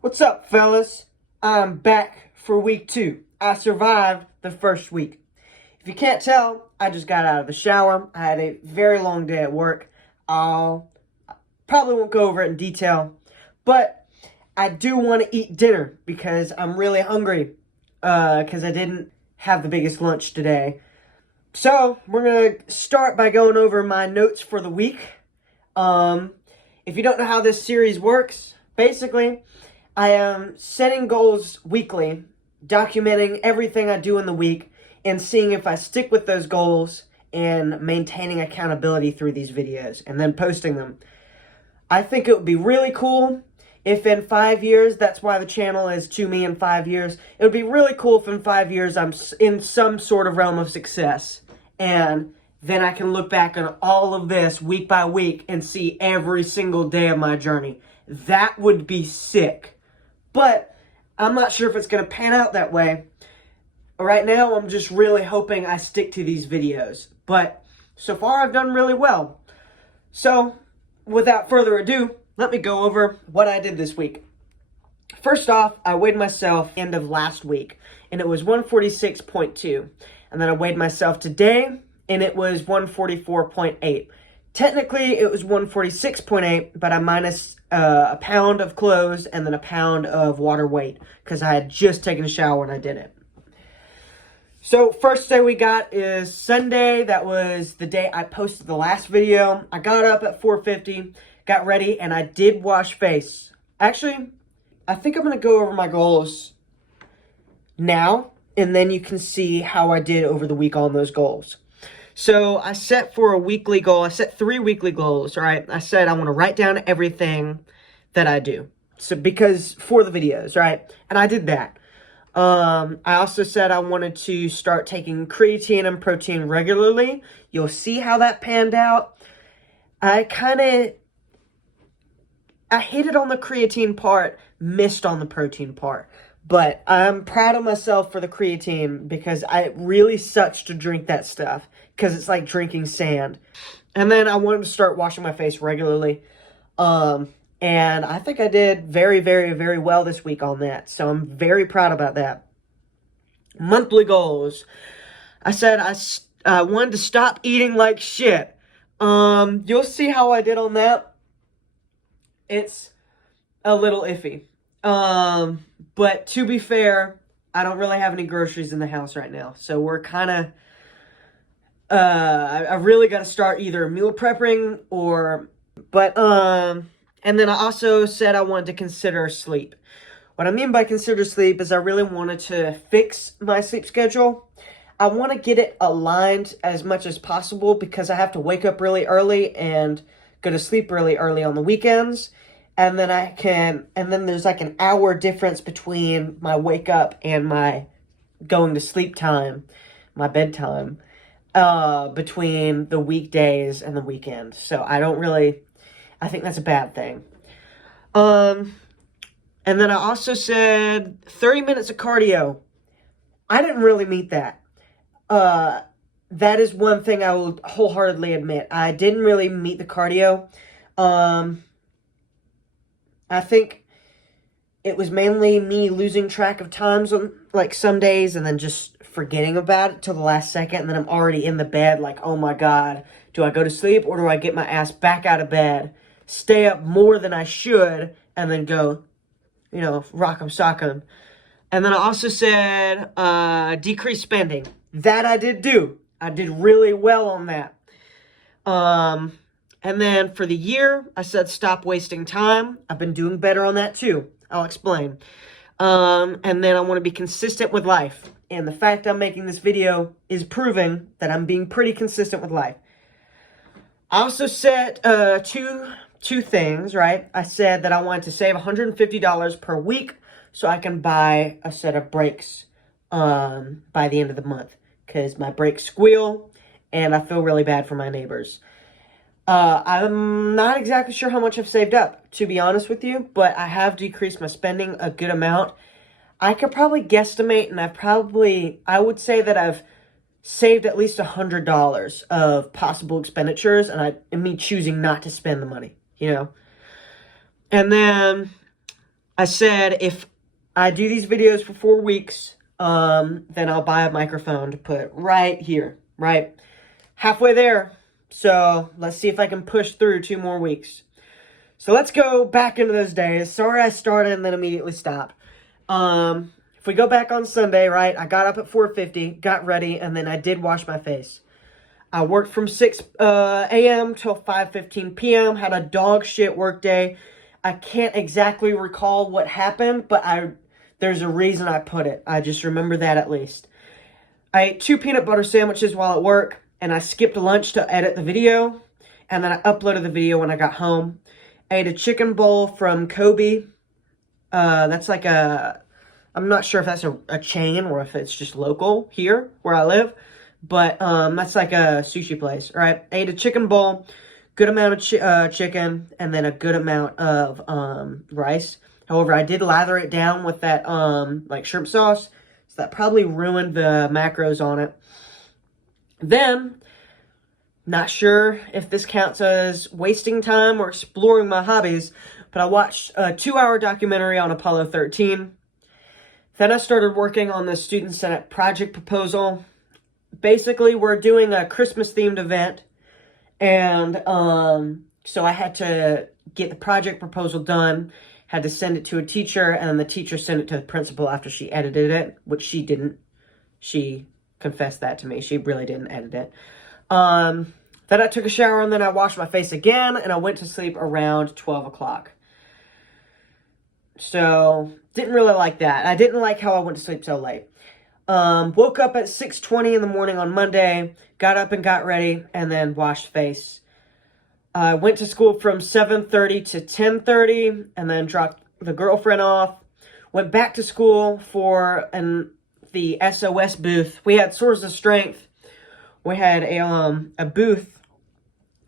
What's up, fellas? I'm back for week 2. I survived the first week. If you can't tell, I just got out of the shower. I had a very long day at work. I'll probably won't go over it in detail, but I do want to eat dinner because I'm really hungry because I didn't have the biggest lunch today. So, we're going to start by going over my notes for the week. If you don't know how this series works, basically, I am setting goals weekly, documenting everything I do in the week, and seeing if I stick with those goals and maintaining accountability through these videos, and then posting them. I think it would be really cool if in 5 years, that's why the channel is To Me in 5 years, it would be really cool if in 5 years I'm in some sort of realm of success, and then I can look back on all of this week by week and see every single day of my journey. That would be sick. But I'm not sure if it's going to pan out that way. Right now, I'm just really hoping I stick to these videos. But so far, I've done really well. So, without further ado, let me go over what I did this week. First off, I weighed myself end of last week, and it was 146.2. And then I weighed myself today, and it was 144.8. Technically, it was 146.8, but I minus a pound of clothes and then a pound of water weight because I had just taken a shower when I did it. So, first day we got is Sunday. That was the day I posted the last video. I got up at 4:50, got ready, and I did wash face. Actually, I think I'm going to go over my goals now, and then you can see how I did over the week on those goals. So I set for a weekly goal. I set 3 weekly goals, right? I said I want to write down everything that I do. So because for the videos, right? And I did that. I also said I wanted to start taking creatine and protein regularly. You'll see how that panned out. I hit it on the creatine part, missed on the protein part. But I'm proud of myself for the creatine because it really sucks to drink that stuff because it's like drinking sand. And then I wanted to start washing my face regularly. And I think I did very, very, very well this week on that. So I'm very proud about that. Monthly goals. I said I wanted to stop eating like shit. You'll see how I did on that. It's a little iffy. But to be fair, I don't really have any groceries in the house right now. So we're kind of, I really got to start either meal prepping and then I also said I wanted to consider sleep. What I mean by consider sleep is I really wanted to fix my sleep schedule. I want to get it aligned as much as possible because I have to wake up really early and go to sleep really early on the weekends. And then there's like an hour difference between my wake up and my going to sleep time, my bedtime, between the weekdays and the weekend. So I think that's a bad thing. And then I also said 30 minutes of cardio. I didn't really meet that. That is one thing I will wholeheartedly admit. I didn't really meet the cardio. I think it was mainly me losing track of times on like some days and then just forgetting about it till the last second. And then I'm already in the bed like, oh my God, do I go to sleep or do I get my ass back out of bed, stay up more than I should, and then go, rock 'em, sock 'em. And then I also said decrease spending. That I did do. I did really well on that. And then for the year, I said stop wasting time. I've been doing better on that too. I'll explain. And then I want to be consistent with life. And the fact I'm making this video is proving that I'm being pretty consistent with life. I also set two things, right? I said that I wanted to save $150 per week so I can buy a set of brakes by the end of the month. Because my brakes squeal and I feel really bad for my neighbors. I'm not exactly sure how much I've saved up, to be honest with you, but I have decreased my spending a good amount. I could probably guesstimate, and I would say that I've saved at least $100 of possible expenditures, and me choosing not to spend the money, And then I said if I do these videos for 4 weeks, then I'll buy a microphone to put right here, right? Halfway there. So let's see if I can push through 2 more weeks. So let's go back into those days. Sorry I started and then immediately stopped. If we go back on Sunday, right, I got up at 4:50, got ready, and then I did wash my face. I worked from 6 a.m. till 5:15 p.m., had a dog shit work day. I can't exactly recall what happened, but there's a reason I put it. I just remember that at least. I ate 2 peanut butter sandwiches while at work, and I skipped lunch to edit the video, and then I uploaded the video when I got home. I ate a chicken bowl from Kobe. That's like I'm not sure if that's a chain or if it's just local here where I live. But that's like a sushi place, right? I ate a chicken bowl, good amount of chicken, and then a good amount of rice. However, I did lather it down with that like shrimp sauce, so that probably ruined the macros on it. Then, not sure if this counts as wasting time or exploring my hobbies, but I watched a 2-hour documentary on Apollo 13. Then I started working on the Student Senate project proposal. Basically, we're doing a Christmas-themed event, and so I had to get the project proposal done, had to send it to a teacher, and then the teacher sent it to the principal after she edited it, which she didn't. She confessed that to me. She really didn't edit it. Then I took a shower, and then I washed my face again, and I went to sleep around 12 o'clock. So, didn't really like that. I didn't like how I went to sleep so late. Woke up at 6:20 in the morning on Monday, got up and got ready, and then washed face. I went to school from 7:30 to 10:30, and then dropped the girlfriend off. Went back to school for the SOS booth. We had Source of Strength. We had a booth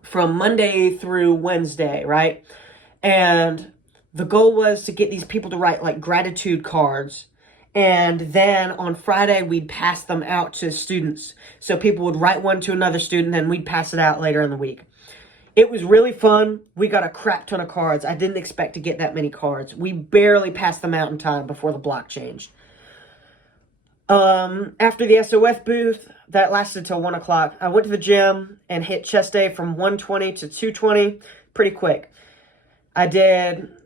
from Monday through Wednesday, right? And the goal was to get these people to write like gratitude cards. And then on Friday, we'd pass them out to students. So people would write one to another student, and we'd pass it out later in the week. It was really fun. We got a crap ton of cards. I didn't expect to get that many cards. We barely passed them out in time before the block changed. After the SOF booth, that lasted till 1 o'clock. I went to the gym and hit chest day from 120 to 220 pretty quick.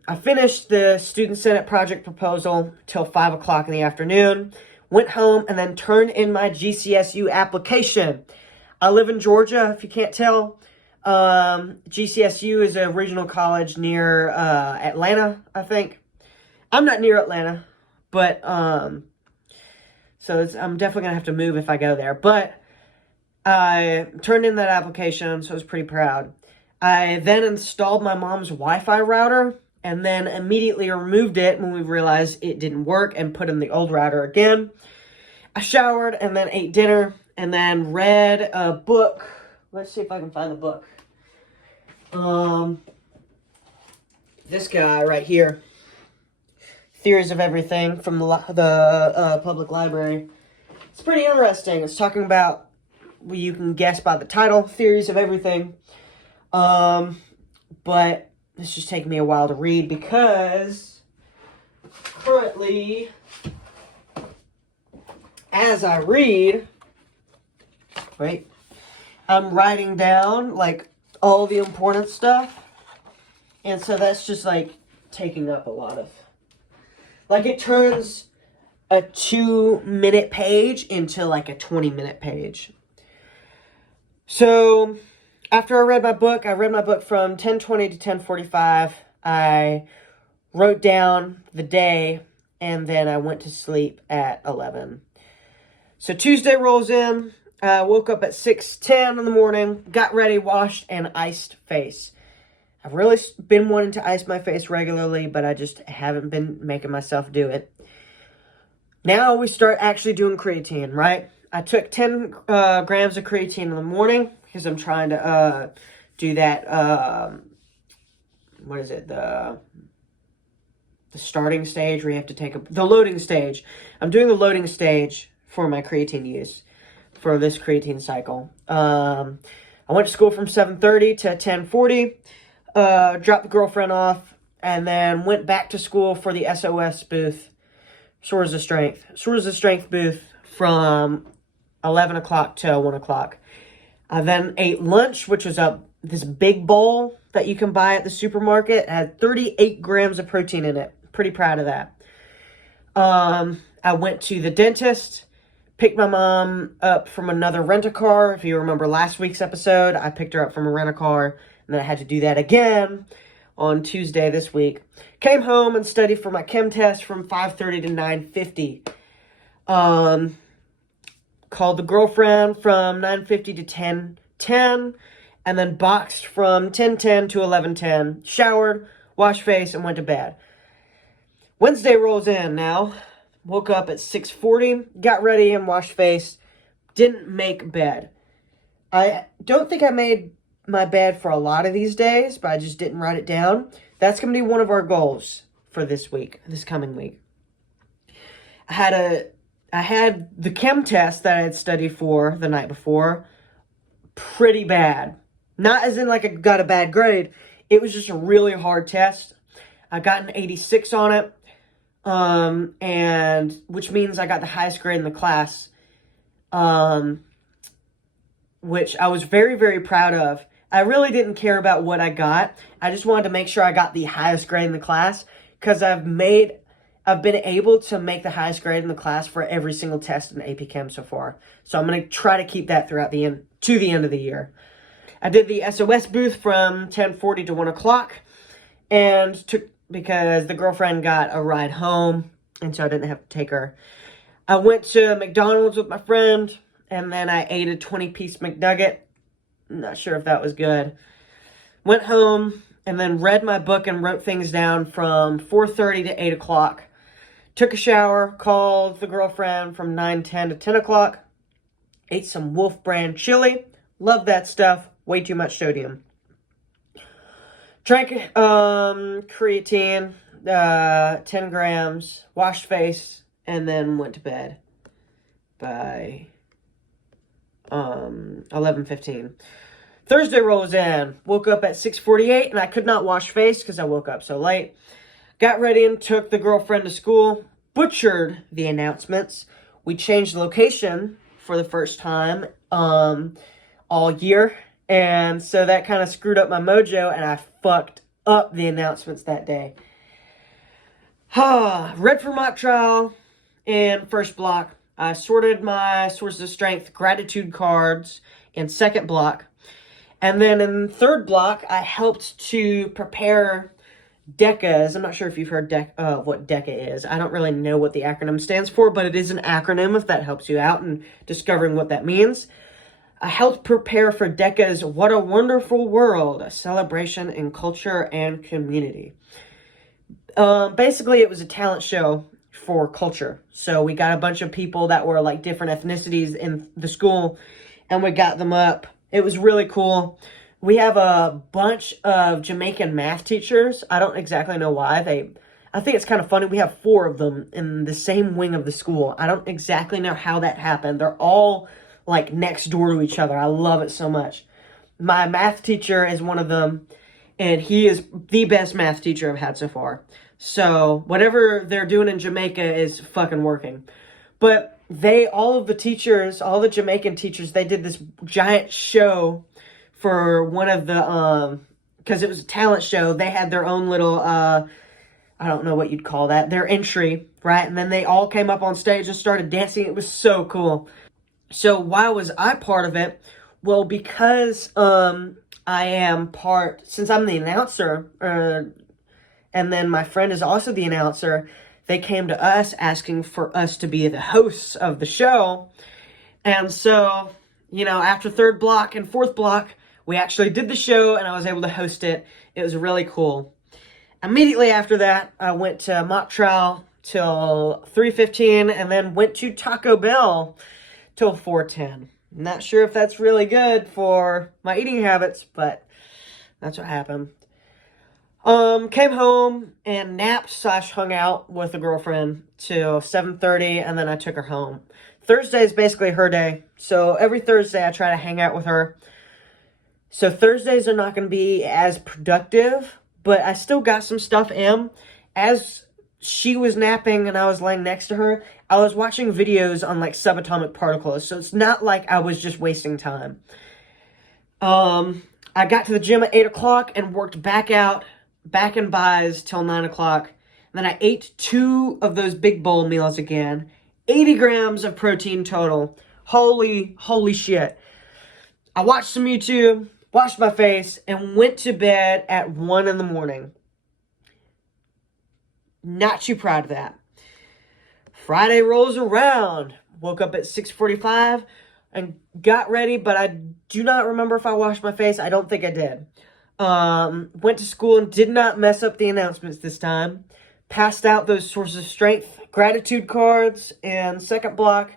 I finished the Student Senate project proposal till 5 o'clock in the afternoon, went home, and then turned in my GCSU application. I live in Georgia, if you can't tell. GCSU is a regional college near Atlanta, I think. I'm not near Atlanta, but so I'm definitely going to have to move if I go there. But I turned in that application, so I was pretty proud. I then installed my mom's Wi-Fi router and then immediately removed it when we realized it didn't work and put in the old router again. I showered and then ate dinner and then read a book. Let's see if I can find the book. This guy right here. Theories of Everything from the public library. It's pretty interesting. It's talking about, well, you can guess by the title, Theories of Everything. But it's just taking me a while to read because currently, as I read, wait, I'm writing down like all the important stuff. And so that's just like taking up a lot of, like it turns a 2-minute page into like a 20-minute page. So after I read my book from 10:20 to 10:45. I wrote down the day, and then I went to sleep at 11. So Tuesday rolls in. I woke up at 6:10 in the morning, got ready, washed, and iced face. I've really been wanting to ice my face regularly, but I just haven't been making myself do it. Now we start actually doing creatine, right? I took 10 grams of creatine in the morning because I'm trying to do that, what is it, the starting stage where you have to take the loading stage. I'm doing the loading stage for my creatine use for this creatine cycle. I went to school from 7:30 to 10:40. Dropped the girlfriend off. and then went back to school for the SOS booth, Swords of Strength booth from 11 o'clock till 1 o'clock. I then ate lunch, which was this big bowl that you can buy at the supermarket. It had 38 grams of protein in it. Pretty proud of that. I went to the dentist, picked my mom up from another rent-a-car. If you remember last week's episode, I picked her up from a rent-a-car, and then I had to do that again on Tuesday this week. Came home and studied for my chem test from 5:30 to 9:50. Called the girlfriend from 9:50 to 10:10, and then boxed from 10:10 to 11:10. Showered, washed face, and went to bed. Wednesday rolls in now. Woke up at 6:40, got ready and washed face. Didn't make bed. I don't think I made my bed for a lot of these days, but I just didn't write it down. That's going to be one of our goals for this coming week. I had the chem test that I had studied for the night before. Pretty bad. Not as in like I got a bad grade. It was just a really hard test. I got an 86 on it. And which means I got the highest grade in the class, which I was very, very proud of. I really didn't care about what I got. I just wanted to make sure I got the highest grade in the class, because I've been able to make the highest grade in the class for every single test in AP Chem so far. So I'm going to try to keep that throughout the end of the year. I did the SOS booth from 10:40 to 1 o'clock, and because the girlfriend got a ride home, and so I didn't have to take her. I went to McDonald's with my friend, and then I ate a 20-piece McNugget. I'm not sure if that was good. Went home, and then read my book and wrote things down from 4:30 to 8 o'clock. Took a shower, called the girlfriend from 9:10 to 10 o'clock. Ate some Wolf brand chili. Love that stuff. Way too much sodium. Drank creatine, 10 grams, washed face, and then went to bed by 11:15. Thursday rolls in. Woke up at 6:48, and I could not wash face because I woke up so late. Got ready and took the girlfriend to school. Butchered the announcements. We changed location for the first time all year. And so that kind of screwed up my mojo, and I fucked up the announcements that day. Read for mock trial in first block. I sorted my sources of strength gratitude cards in second block. And then in third block, I helped to prepare DECAs. I'm not sure if you've heard what DECA is. I don't really know what the acronym stands for, but it is an acronym if that helps you out in discovering what that means. I helped prepare for DECA's What a Wonderful World, a celebration in culture and community. Basically, it was a talent show for culture. So we got a bunch of people that were like different ethnicities in the school, and we got them up. It was really cool. We have a bunch of Jamaican math teachers. I don't exactly know why. I think it's kind of funny. We have 4 of them in the same wing of the school. I don't exactly know how that happened. They're all like next door to each other. I love it so much. My math teacher is one of them, and he is the best math teacher I've had so far. So whatever they're doing in Jamaica is fucking working. But all of the teachers, all the Jamaican teachers, they did this giant show for one of the, because it was a talent show. They had their own little, I don't know what you'd call that, their entry, right? And then they all came up on stage and started dancing. It was so cool. So why was I part of it? Well, because I am since I'm the announcer, and then my friend is also the announcer, they came to us asking for us to be the hosts of the show. And so, after third block and fourth block, we actually did the show, and I was able to host it. It was really cool. Immediately after that, I went to mock trial till 3:15, and then went to Taco Bell till 4:10. Not sure if that's really good for my eating habits, but that's what happened. Came home and napped/hung out with a girlfriend till 7:30, and then I took her home. Thursday is basically her day, so every Thursday I try to hang out with her. So Thursdays are not going to be as productive, but I still got some stuff in. As she was napping and I was laying next to her, I was watching videos on, like, subatomic particles, so it's not like I was just wasting time. I got to the gym at 8 o'clock and worked back in buys till 9 o'clock. And then I ate 2 of those big bowl meals again. 80 grams of protein total. Holy shit. I watched some YouTube, washed my face, and went to bed at 1 in the morning. Not too proud of that. Friday rolls around. Woke up at 6:45 and got ready, but I do not remember if I washed my face. I don't think I did. Went to school and did not mess up the announcements this time. Passed out those sources of strength, gratitude cards, and second block,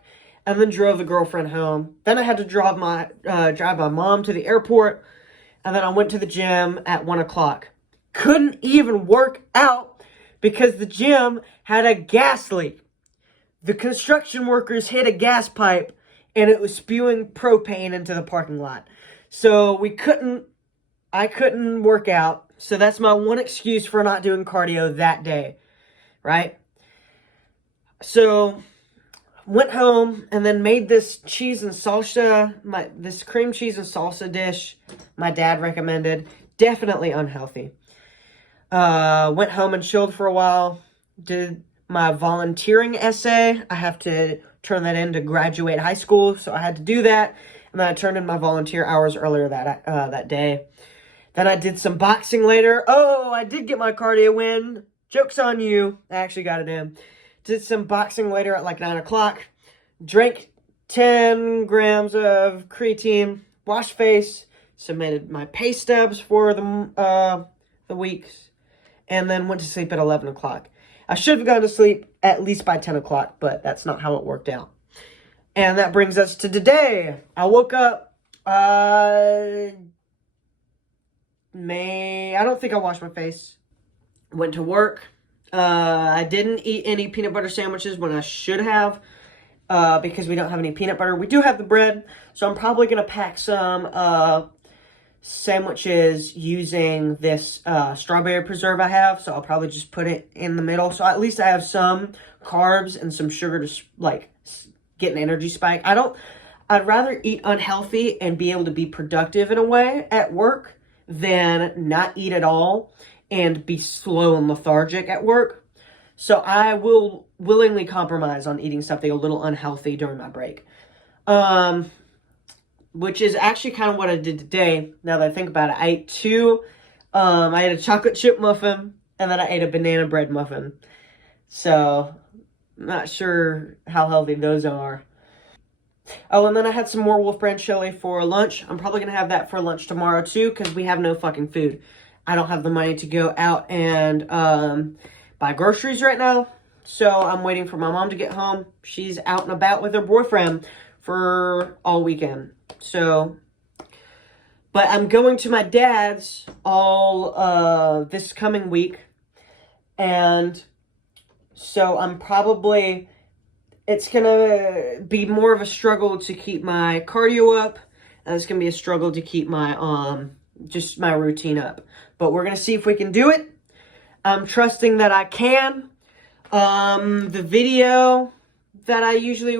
and then drove the girlfriend home. Then I had to drive my mom to the airport, and then I went to the gym at 1 o'clock. Couldn't even work out because the gym had a gas leak. The construction workers hit a gas pipe, and it was spewing propane into the parking lot. So I couldn't work out. So that's my one excuse for not doing cardio that day, right? So went home and then made this cheese and salsa, this cream cheese and salsa dish my dad recommended. Definitely unhealthy. Went home and chilled for a while. Did my volunteering essay. I have to turn that in to graduate high school, so I had to do that. And then I turned in my volunteer hours earlier that day. Then I did some boxing later. Oh, I did get my cardio in. Joke's on you. I actually got it in. Did some boxing later at like 9 o'clock. Drank 10 grams of creatine. Washed face. Submitted my pay stubs for the weeks. And then went to sleep at 11 o'clock. I should have gone to sleep at least by 10 o'clock, but that's not how it worked out. And that brings us to today. I woke up, I don't think I washed my face. Went to work. I didn't eat any peanut butter sandwiches when I should have, because we don't have any peanut butter. We do have the bread, so I'm probably going to pack some sandwiches using this strawberry preserve I have. So I'll probably just put it in the middle. So at least I have some carbs and some sugar to, like, get an energy spike. I'd rather eat unhealthy and be able to be productive in a way at work than not eat at all and be slow and lethargic at work. So I will willingly compromise on eating something a little unhealthy during my break. Which is actually kind of what I did today, now that I think about it. I ate I ate a chocolate chip muffin, and then I ate a banana bread muffin. So, not sure how healthy those are. Oh, and then I had some more Wolf Brand chili for lunch. I'm probably going to have that for lunch tomorrow, too, because we have no fucking food. I don't have the money to go out and buy groceries right now. So, I'm waiting for my mom to get home. She's out and about with her boyfriend for all weekend. So, but I'm going to my dad's all this coming week, and so it's gonna be more of a struggle to keep my cardio up, and it's gonna be a struggle to keep my just my routine up. But we're gonna see if we can do it. I'm trusting that I can. The video that I usually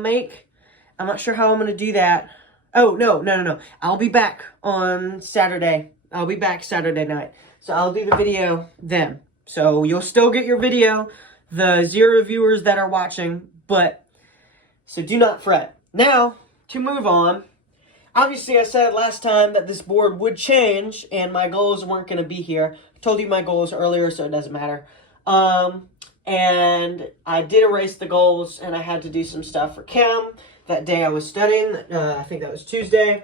make, I'm not sure how I'm going to do that. Oh, no. I'll be back on Saturday. I'll be back Saturday night. So I'll do the video then. So you'll still get your video, the 0 viewers that are watching, so do not fret. Now, to move on. Obviously, I said last time that this board would change and my goals weren't going to be here. I told you my goals earlier, so it doesn't matter. And I did erase the goals, and I had to do some stuff for Chem. That day I was studying, I think that was Tuesday.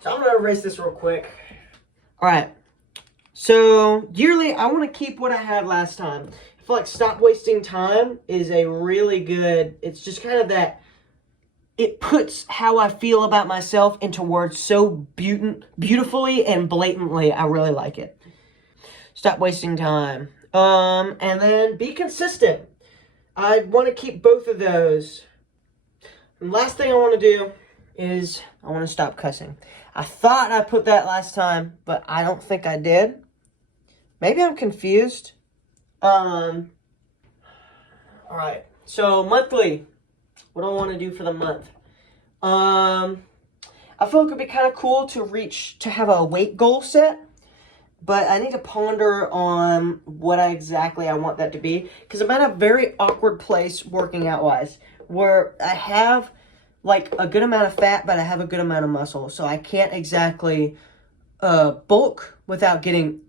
So I'm going to erase this real quick. Alright, so yearly, I want to keep what I had last time. I feel like stop wasting time is a really good, it's just kind of that, it puts how I feel about myself into words so beautifully and blatantly. I really like it. Stop wasting time. And then be consistent. I want to keep both of those. And last thing I want to do is I want to stop cussing. I thought I put that last time, but I don't think I did. maybe I'm confused. All right. So monthly, what do I want to do for the month? I feel like it'd be kind of cool to have a weight goal set, but I need to ponder on what exactly I want that to be, because I'm at a very awkward place working out wise, where I have like a good amount of fat, but I have a good amount of muscle, so I can't exactly bulk without getting,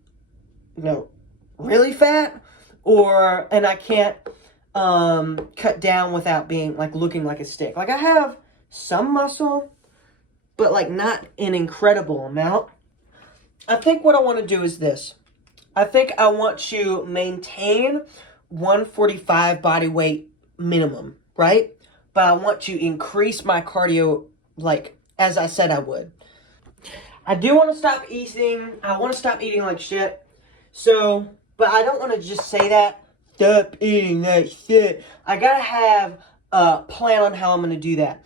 really fat, and I can't cut down without being like looking like a stick. Like I have some muscle, but like not an incredible amount. I think what I want to do is this. I think I want to maintain 145 body weight minimum, right? But I want to increase my cardio, like as I said I would. I do want to stop eating. I want to stop eating like shit. So, but I don't want to just say that. Stop eating that shit. I gotta have a plan on how I'm gonna do that.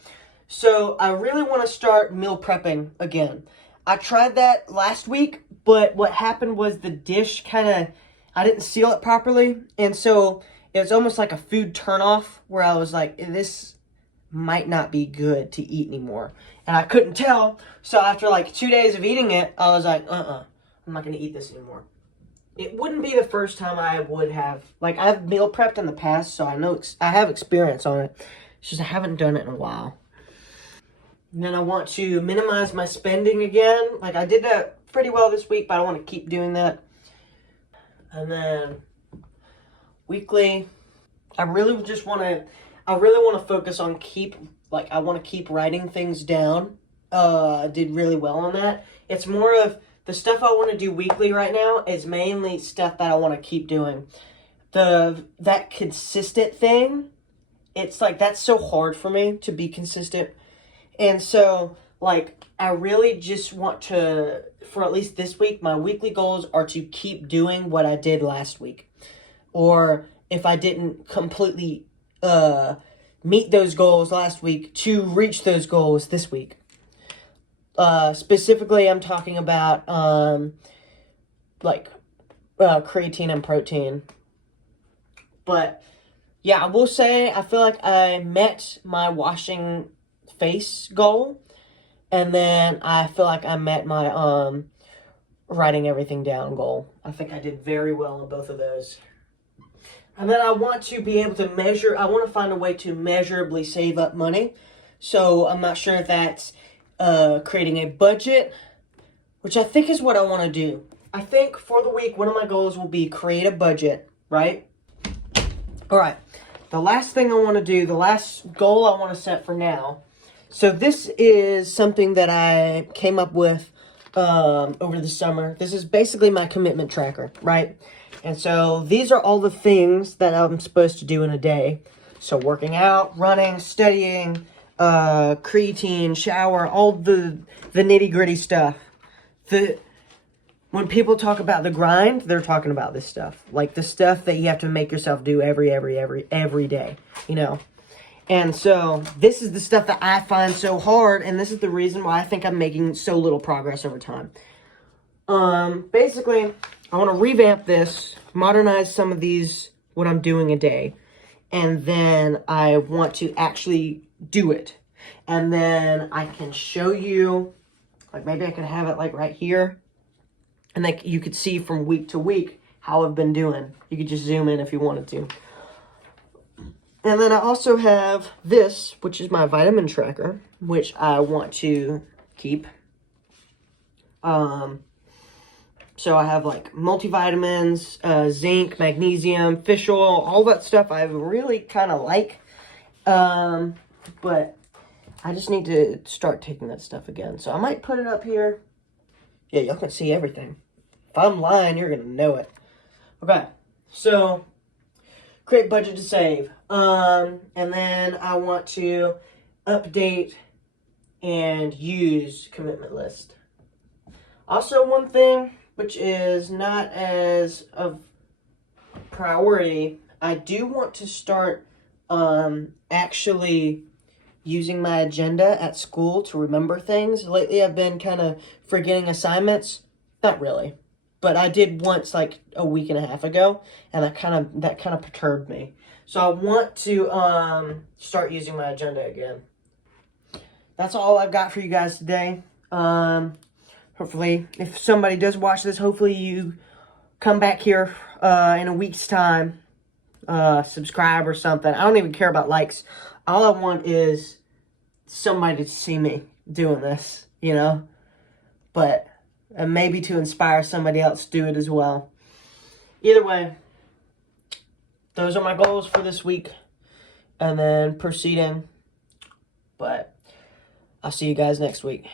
So I really want to start meal prepping again. I tried that last week, but what happened was the dish I didn't seal it properly. And so it was almost like a food turnoff where I was like, this might not be good to eat anymore. And I couldn't tell. So after like 2 days of eating it, I was like, I'm not going to eat this anymore. It wouldn't be the first time I would have, like I've meal prepped in the past, so I know I have experience on it. It's just I haven't done it in a while. And then I want to minimize my spending again. Like I did that pretty well this week, but I want to keep doing that. And then weekly, I really want to focus on I want to keep writing things down. I did really well on that. It's more of the stuff I want to do weekly right now is mainly stuff that I want to keep doing. That consistent thing, it's like that's so hard for me to be consistent. And so, like, I really just want to, for at least this week, my weekly goals are to keep doing what I did last week. Or if I didn't completely meet those goals last week, to reach those goals this week. Specifically, I'm talking about, creatine and protein. But, yeah, I will say, I feel like I met my washing face goal, and then I feel like I met my writing everything down goal. I think I did very well on both of those. And then I want to be able to I want to find a way to measurably save up money. So I'm not sure if that's creating a budget, which I think is what I want to do. I think for the week, one of my goals will be create a budget, right? All right. The last thing I want to do, the last goal I want to set for now. So this is something that I came up with over the summer. This is basically my commitment tracker, right? And so these are all the things that I'm supposed to do in a day. So working out, running, studying, creatine, shower, all the nitty-gritty stuff. When people talk about the grind, they're talking about this stuff. Like the stuff that you have to make yourself do every day, And so this is the stuff that I find so hard, and this is the reason why I think I'm making so little progress over time. Basically, I want to revamp this, modernize some of these, what I'm doing a day, and then I want to actually do it. And then I can show you, like maybe I could have it like right here, and like you could see from week to week how I've been doing. You could just zoom in if you wanted to. And then I also have this, which is my vitamin tracker, which I want to keep. So I have like multivitamins, zinc, magnesium, fish oil, all that stuff I really kind of like. But I just need to start taking that stuff again. So I might put it up here. Yeah, y'all can see everything. If I'm lying, you're going to know it. Okay, so create budget to save. And then I want to update and use commitment list. Also, one thing which is not as of priority, I do want to start actually using my agenda at school to remember things. Lately, I've been kind of forgetting assignments. Not really. but I did once like a week and a half ago, and that kind of perturbed me. So I want to start using my agenda again. That's all I've got for you guys today. Hopefully, if somebody does watch this, hopefully you come back here in a week's time, subscribe or something. I don't even care about likes. All I want is somebody to see me doing this, you know? But maybe to inspire somebody else to do it as well. Either way, those are my goals for this week. And then proceeding. But I'll see you guys next week.